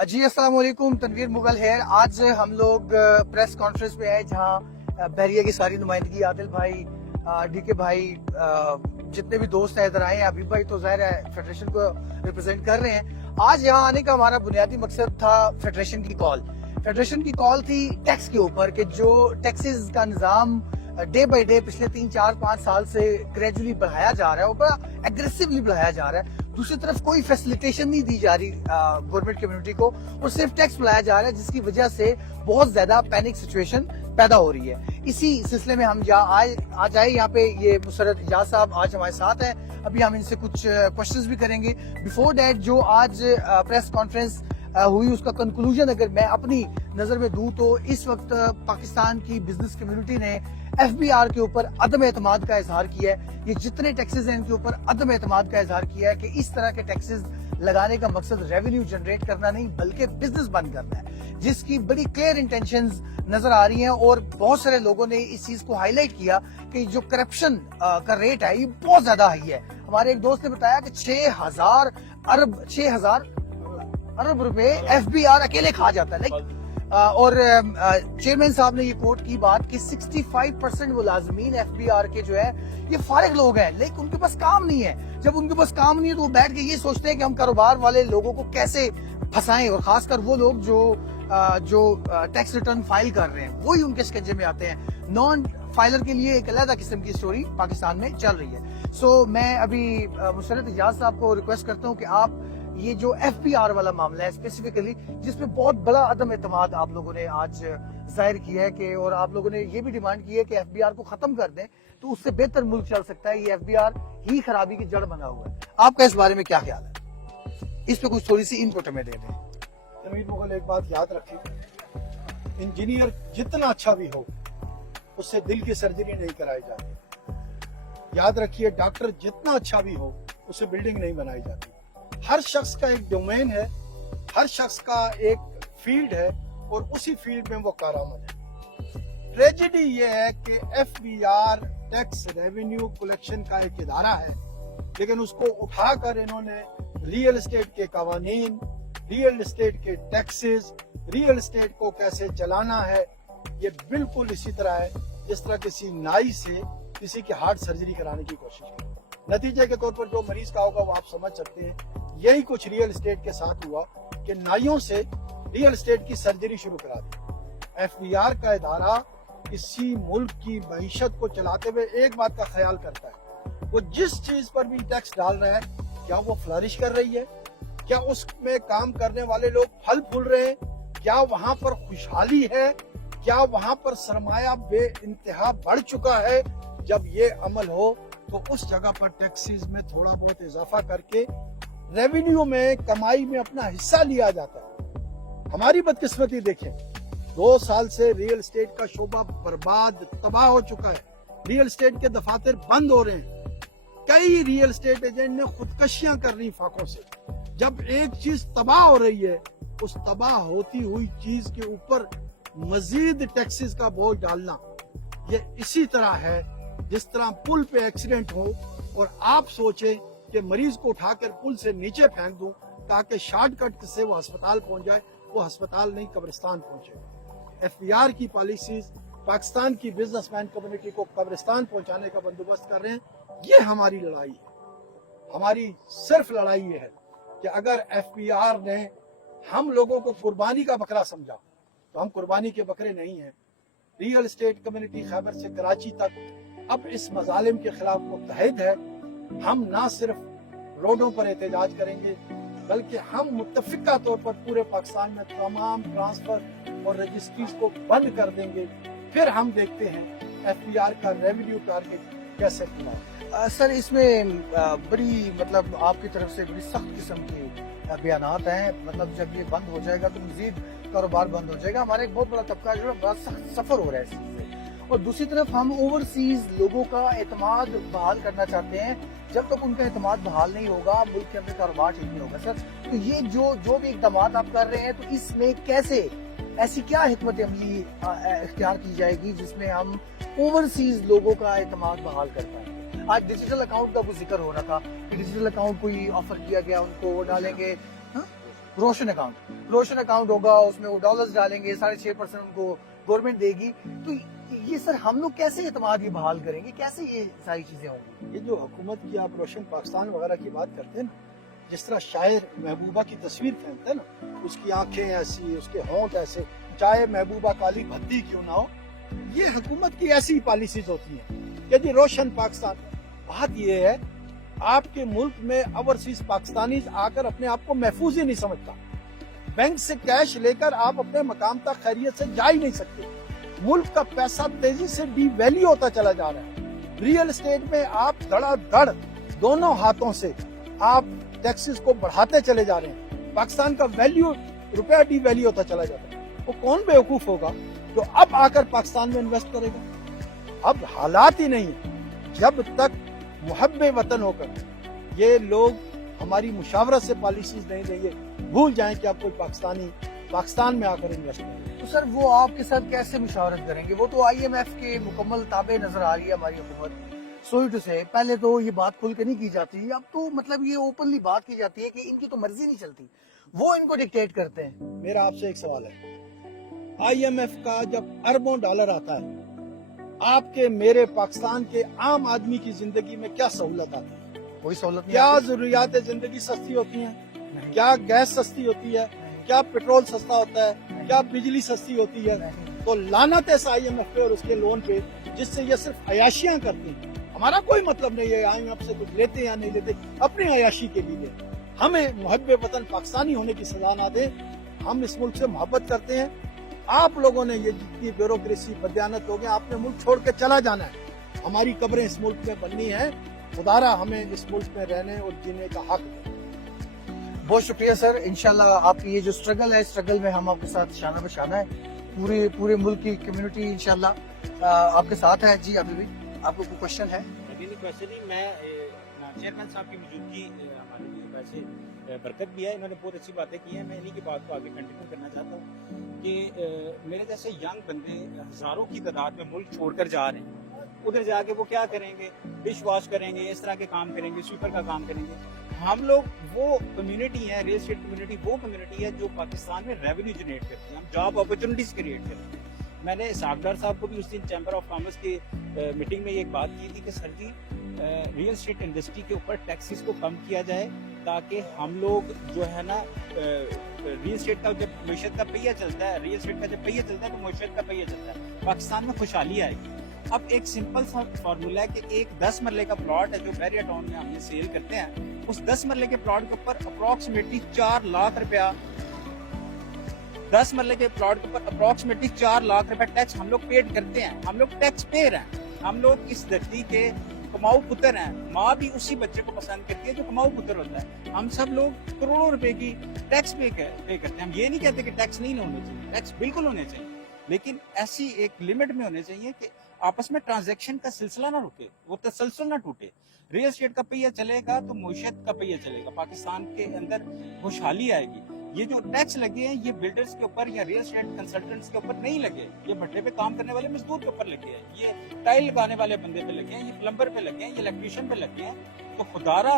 जी अस्सलाम वालेकुम, तनवीर मुगल है। आज हम लोग प्रेस कॉन्फ्रेंस में आए जहां बहरिया की सारी नुमाइंदगी, आदिल भाई, डीके भाई, जितने भी दोस्त हैं इधर आए हैं। अभी भाई तो जाहिर है फेडरेशन को रिप्रेजेंट कर रहे हैं। आज यहाँ आने का हमारा बुनियादी मकसद था फेडरेशन की कॉल। फेडरेशन की कॉल थी टैक्स के ऊपर कि जो टैक्सेस का निज़ाम डे बाई डे पिछले 3-4-5 साल से ग्रेजुअली बढ़ाया जा रहा है और बड़ा एग्रेसिवली बढ़ाया जा रहा है। दूसरी तरफ कोई फैसिलिटेशन नहीं दी जा रही गवर्नमेंट कम्युनिटी को और सिर्फ टैक्स बढ़ाया जा रहा है, जिसकी वजह से बहुत ज्यादा पैनिक सिचुएशन पैदा हो रही है। इसी सिलसिले में हम आज आए यहाँ पे। ये मुसरत इजाज साहब आज हमारे साथ हैं। अभी हम इनसे कुछ क्वेश्चंस भी करेंगे। बिफोर दैट जो आज प्रेस कॉन्फ्रेंस हुई उसका कंक्लूजन अगर मैं अपनी नजर में दूं तो इस वक्त पाकिस्तान की बिजनेस कम्युनिटी ने FBR के ऊपर अदम एतमाद का इजहार किया है। ये जितने टैक्सेस हैं इनके ऊपर अदम एतमाद का इजहार किया है कि इस तरह के टैक्सेस लगाने का मकसद रेवेन्यू जनरेट करना नहीं बल्कि बिजनेस बंद करना है, जिसकी बड़ी क्लियर इंटेंशंस नजर आ रही हैं। और बहुत सारे लोगों ने इस चीज को हाईलाइट किया कि जो करप्शन का रेट है ये बहुत ज्यादा हाई है। हमारे एक दोस्त ने बताया कि 6,000 अरब रुपए FBR अकेले खा जाता है। और चेयरमैन साहब ने ये कोट की बात कि 65% मुलाजमीन FBR के जो है ये फारिग लोग हैं, लेकिन उनके पास काम नहीं है। जब उनके पास काम नहीं है तो वो बैठ के ये सोचते हैं कि हम कारोबार वाले लोगों को कैसे फंसाएं, और खासकर वो लोग जो टैक्स रिटर्न फाइल कर रहे हैं वही उनके शिकंजे में आते हैं। नॉन फाइलर के लिए एक अलग किस्म की स्टोरी पाकिस्तान में चल रही है। सो मैं अभी मुसरत इजाज साहब को रिक्वेस्ट करता हूँ कि आप ये जो FBR वाला मामला है स्पेसिफिकली, जिसमें बहुत बड़ा अदम एतमाद आप लोगों ने आज जाहिर किया है कि, और आप लोगों ने ये भी डिमांड की है कि FBR को खत्म कर दें तो उससे बेहतर मुल्क चल सकता है। ये FBR ही खराबी की जड़ बना हुआ है। आपका इस बारे में क्या ख्याल है? इस पे कुछ थोड़ी सी इनपुट हमें दे दें। तनवीर मुगल, एक बात याद रखें, इंजीनियर जितना अच्छा भी हो उससे दिल की सर्जरी नहीं कराई जाती। याद रखिए, डॉक्टर जितना अच्छा भी हो उससे बिल्डिंग नहीं बनाई जाती। हर शख्स का एक डोमेन है, हर शख्स का एक फील्ड है और उसी फील्ड में वो कारआमद है। ट्रेजेडी ये है कि FBR टैक्स रेवेन्यू कलेक्शन का एक इदारा है, लेकिन उसको उठाकर इन्होंने रियल एस्टेट के कवानीन, रियल एस्टेट के टैक्सेस, रियल एस्टेट को कैसे चलाना है, ये बिल्कुल इसी तरह है जिस तरह किसी नाई से किसी की हार्ट सर्जरी कराने की कोशिश की। नतीजे के तौर पर जो मरीज का होगा वो आप समझ सकते हैं। यही कुछ रियल एस्टेट के साथ हुआ कि नाइयों से रियल एस्टेट की सर्जरी शुरू करा दी। FBR का इदारा किसी मुल्क की मईशत को चलाते हुए एक बात का ख्याल करता है, वो जिस चीज पर भी टैक्स डाल रहा है क्या वो फ्लरिश कर रही है, क्या उसमें काम करने वाले लोग फल फूल रहे हैं, क्या वहां पर खुशहाली है, क्या वहां पर सरमाया बे इंतहा बढ़ चुका है। जब ये अमल हो तो उस जगह पर टैक्सेस में थोड़ा बहुत इजाफा करके रेवेन्यू में, कमाई में अपना हिस्सा लिया जाता है। हमारी बदकिस्मती देखें, 2 साल से रियल एस्टेट का शोबा बर्बाद, तबाह हो चुका है। रियल एस्टेट के दफातर बंद हो रहे हैं। कई रियल एस्टेट एजेंट ने खुदकशियां कर रही फाकों से। जब एक चीज तबाह हो रही है, उस तबाह होती हुई चीज के ऊपर मजीद टैक्सेस का बोझ डालना, ये इसी तरह है जिस तरह पुल पे एक्सीडेंट हो और आप सोचें कि मरीज को उठाकर पुल से नीचे फेंक दूं ताकि शॉर्टकट से वो अस्पताल पहुंच जाए। वो अस्पताल नहीं, कब्रिस्तान पहुंचे। FBR की पॉलिसीज पाकिस्तान की बिजनेसमैन कम्युनिटी को कब्रिस्तान पहुंचाने का बंदोबस्त कर रहे हैं। ये हमारी लड़ाई है। हमारी सिर्फ लड़ाई ये है कि अगर FBR ने हम लोगों को कुर्बानी का बकरा समझा तो हम कुर्बानी के बकरे नहीं हैं। रियल एस्टेट कम्युनिटी खैबर से कराची तक अब इस मजालिम के खिलाफ मुत्तहिद है। हम ना सिर्फ रोडों पर एहतजाज करेंगे बल्कि हम मुत्तफिका तौर पर पूरे पाकिस्तान में तमाम ट्रांसफर और रजिस्ट्रीज को बंद कर देंगे। फिर हम देखते हैं FBR का रेवेन्यू टारगेट कैसे पूरा। सर, इसमें बड़ी मतलब आपकी तरफ से बड़ी सख्त किस्म के बयानात हैं। मतलब जब ये बंद हो जाएगा तो मजीद कारोबार बंद हो जाएगा। हमारा एक बहुत बड़ा तबका जो है बड़ा सख्त सफर हो रहा है इससे। और दूसरी तरफ हम ओवरसीज लोगों का एतमाद बहाल करना चाहते हैं। जब तक उनका एतमाद बहाल नहीं होगा मुल्क के अंदर कारोबार ठीक नहीं होगा। सर, तो ये जो भी इकदाम आप कर रहे हैं, तो इसमें कैसे, ऐसी क्या हिकमत अमली इख्तियार की जाएगी जिसमें हम ओवरसीज लोगों का एतमाद बहाल कर पाएंगे? आज डिजिटल अकाउंट का कुछ जिक्र हो रहा था कि डिजिटल अकाउंट कोई ऑफर किया गया, उनको वो डालेंगे। रोशन अकाउंट होगा, उसमें वो डॉलर्स डालेंगे, 6.5% उनको गवर्नमेंट देगी। तो ये सर हम लोग कैसे एतमाद ये बहाल करेंगे, कैसे ये सारी चीजें होंगी? ये जो हुकूमत की आप रोशन पाकिस्तान वगैरह की बात करते हैं ना, जिस तरह शायर महबूबा की तस्वीर फेंकते हैं ना, उसकी आंखें ऐसी, उसके होंठ ऐसे, चाहे महबूबा काली भद्दी क्यों ना हो, ये हुकूमत की ऐसी पॉलिसीज होती हैं कि जी रोशन पाकिस्तान। बात ये है, आपके मुल्क में ओवरसीज पाकिस्तानी आकर अपने आप को महफूज ही नहीं समझता। बैंक से कैश लेकर आप अपने मकाम तक खैरियत से जा ही नहीं सकते। मुल्क का पैसा तेजी से डीवैल्यू होता चला जा रहा है। रियल एस्टेट में आप धड़ाधड़ दोनों हाथों से आप टैक्सेस को बढ़ाते चले जा रहे हैं। पाकिस्तान का वैल्यू, रुपया डीवैल्यू होता चला जाता है। वो कौन बेवकूफ होगा जो अब आकर पाकिस्तान में इन्वेस्ट करेगा? अब हालात ही नहीं है। जब तक मुहब्बे वतन होकर ये लोग हमारी मुशावरत से पॉलिसीज नहीं देंगे, भूल जाएं कि आप कोई पाकिस्तान में आकर इन्वेस्ट करेंगे। तो सर वो आपके साथ कैसे मुशावरत करेंगे? वो तो IMF के मुकम्मल ताबे नजर आ रही है हमारी हुकूमत। सॉरी टू से, पहले तो ये बात खुल के नहीं की जाती, अब तो मतलब ये ओपनली बात की जाती है कि इनकी तो मर्जी नहीं चलती, वो इनको डिक्टेट करते हैं। मेरा आपसे एक सवाल है, IMF का जब अरबों डॉलर आता है, आपके मेरे पाकिस्तान के आम आदमी की जिंदगी में क्या सहूलत आती है? कोई सहूलत नहीं क्या आती। जरूरियात जिंदगी सस्ती होती हैं? नहीं। क्या गैस सस्ती होती है? क्या पेट्रोल सस्ता होता है? नहीं। क्या बिजली सस्ती होती है? नहीं। तो लानत है इस IMF पे और उसके लोन पे, जिससे ये सिर्फ अयाशियां करती हैं। हमारा कोई मतलब नहीं है IMF से कुछ लेते या नहीं लेते, अपनी अयाशी के लिए। हमें मुहब्बे वतन पाकिस्तानी होने की सजा ना दे। हम इस मुल्क से मोहब्बत करते हैं। आप लोगों ने ये जितनी ब्यूरोक्रेसी बदयानत हो गया, आपने मुल्क छोड़ के चला जाना है। हमारी कब्रें इस मुल्क में बननी है। खुदारा हमें इस मुल्क में रहने और जीने का हक दे। बहुत शुक्रिया सर। इंशाल्लाह आपकी ये जो स्ट्रगल है, स्ट्रगल में हम आपके साथ शाना बशाना है। पूरे मुल्क की कम्युनिटी इंशाल्लाह आपके साथ है। जी अभी भी आपको कोई क्वेश्चन है? क्वेश्चन ही मैं चेयरमैन साहब की मौजूदगी हमारे लिए वैसे बरकत भी है। इन्होंने बहुत अच्छी बातें की हैं। मैं इन्हीं की बात को आगे कंटिन्यू करना चाहता हूँ कि मेरे जैसे यंग बंदे हजारों की तादाद में मुल्क छोड़कर जा रहे हैं। उधर जाके वो क्या करेंगे? डिश वॉश करेंगे, इस तरह के काम करेंगे, स्वीपर का काम करेंगे। हम लोग वो कम्युनिटी है, रियल एस्टेट कम्युनिटी वो कम्युनिटी है जो पाकिस्तान में रेवेन्यू जनरेट करती है। हम जॉब अपॉर्चुनिटीज क्रिएट करते हैं। मैंने सागदार साहब को भी उस दिन चैम्बर ऑफ कॉमर्स की मीटिंग में एक बात की थी कि सर जी रियल एस्टेट इंडस्ट्री के ऊपर टैक्सेस को कम किया जाए, ताकि हम लोग जो है ना रियल एस्टेट का जब मैशत का पहिया चलता है, रियल एस्टेट का जब पहिया चलता है तो मैशत का पहिया चलता है, पाकिस्तान में खुशहाली आएगी। अब एक सिंपल सा फार्मूला है कि एक 10 मरले का प्लॉट है जो बैरियर टाउन में हम सेल करते हैं, उस 10 मरले के प्लॉट के ऊपर अप्रोक्सीमेटली 4 लाख रुपया, 10 मरले के प्लॉट के ऊपर अप्रोक्सीमेटली 4 लाख रुपया टैक्स हम लोग पेड करते हैं। हम लोग टैक्स पेयर हैं। हम लोग इस धरती के कमाऊ पुत्र हैं। माँ भी उसी बच्चे को पसंद करती है जो कमाऊ पुत्र होता है। हम सब लोग करोड़ों रुपए की टैक्स पे करते हैं। हम ये नहीं कहते कि टैक्स नहीं होने चाहिए, टैक्स बिल्कुल होने चाहिए, लेकिन ऐसी एक लिमिट में होने चाहिए कि आपस में ट्रांजैक्शन का सिलसिला ना रुके, वो तसलसल ना टूटे। रियल एस्टेट का पहिया चलेगा तो मुआशरत का पहिया चलेगा, पाकिस्तान के अंदर खुशहाली आएगी। ये जो टैक्स लगे हैं ये बिल्डर्स के ऊपर या रियल एस्टेट कंसल्टेंट्स के ऊपर नहीं लगे, ये भट्टे पे काम करने वाले मजदूर के ऊपर लगे हैं, ये टाइल लगाने वाले बंदे पे लगे हैं, ये प्लम्बर पे लगे हैं, ये इलेक्ट्रीशियन पे लगे हैं। तो खुदारा,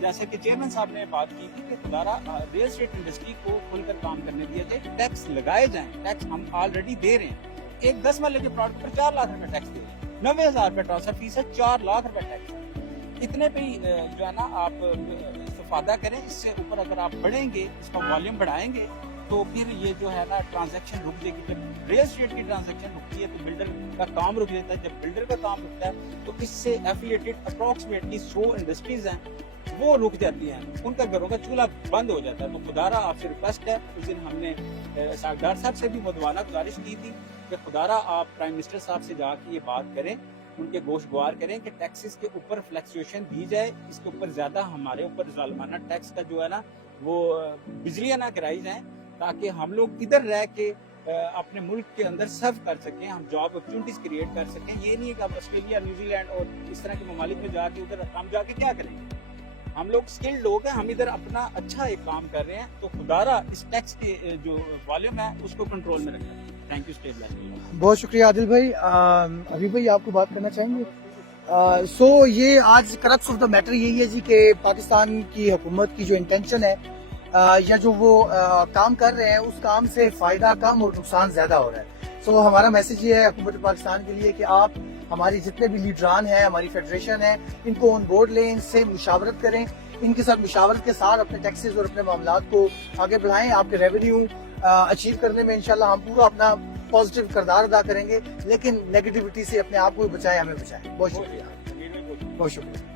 जैसे कि चेयरमैन साहब ने बात की थी कि खुदारा रियल एस्टेट इंडस्ट्री को खुलकर काम करने दिया जाए, टैक्स लगाए जाए। टैक्स हम ऑलरेडी दे रहे हैं। एक 10 मरले के प्लॉट पर 4 लाख रुपए टैक्स दे रहे हैं, 90,000 रुपए ट्रांसफर फीस है, 4 लाख रुपए टैक्स। इतने पे ही जो है ना आप इस्तेफादा करें। इससे ऊपर अगर आप बढ़ेंगे, इसका वॉल्यूम बढ़ाएंगे, तो फिर ये जो है ना ट्रांजैक्शन रुक जाएगी। जब रियल एस्टेट की ट्रांजैक्शन रुकती है तो बिल्डर का काम रुक जाता है। जब बिल्डर का काम रुकता है तो इससे एफिलिएटेड अप्रोक्सीमेटली 100 इंडस्ट्रीज हैं, वो रुक जाती हैं, उनका घरों का चूल्हा बंद हो जाता है। तो खुदारा आपसे रिक्वेस्ट है, उस दिन हमने सागदार साहब से भी मुदवाना गुजारिश की थी कि खुदारा आप प्राइम मिनिस्टर साहब से जाके ये बात करें, उनके गोशगवार करें कि टैक्सेस के ऊपर फ्लैक्चुएशन दी जाए, इसके ऊपर ज्यादा हमारे ऊपर जालिमाना टैक्स का जो है ना वो बिजलियां ना कराई जाए, ताकि हम लोग इधर रह के अपने मुल्क के अंदर सर्व कर सकें, हम जॉब अपॉर्चुनिटीज क्रिएट कर सकें। ये नहीं है कि आप ऑस्ट्रेलिया, न्यूजीलैंड और इस तरह के ममालिक में जाके उधर हम जाके क्या करेंगे। हम लोग स्किल्ड लोग हैं, हम इधर अपना अच्छा एक काम कर रहे हैं। तो खुदारा इस टैक्स के जो वॉल्यूम है उसको कंट्रोल में रखें। Thank you state bank. बहुत शुक्रिया आदिल भाई। अभी भाई आपको बात करना चाहेंगे? सो ये आज क्रक्स ऑफ द मैटर यही है जी कि पाकिस्तान की हुकूमत की जो इंटेंशन है یا جو وہ کام کر رہے ہیں اس کام سے فائدہ کم اور نقصان زیادہ ہو رہا ہے. سو ہمارا میسج یہ ہے حکومت پاکستان کے لیے کہ آپ ہماری جتنے بھی لیڈران ہیں, ہماری فیڈریشن ہے, ان کو آن بورڈ لیں, ان سے مشاورت کریں, ان کے ساتھ مشاورت کے ساتھ اپنے ٹیکسز اور اپنے معاملات کو آگے بڑھائیں. آپ کے ریونیو اچیو کرنے میں انشاءاللہ ہم پورا اپنا پازیٹیو کردار ادا کریں گے, لیکن نیگیٹیوٹی سے اپنے آپ کو بھی بچائیں, ہمیں بچائیں. بہت شکریہ, بہت شکریہ.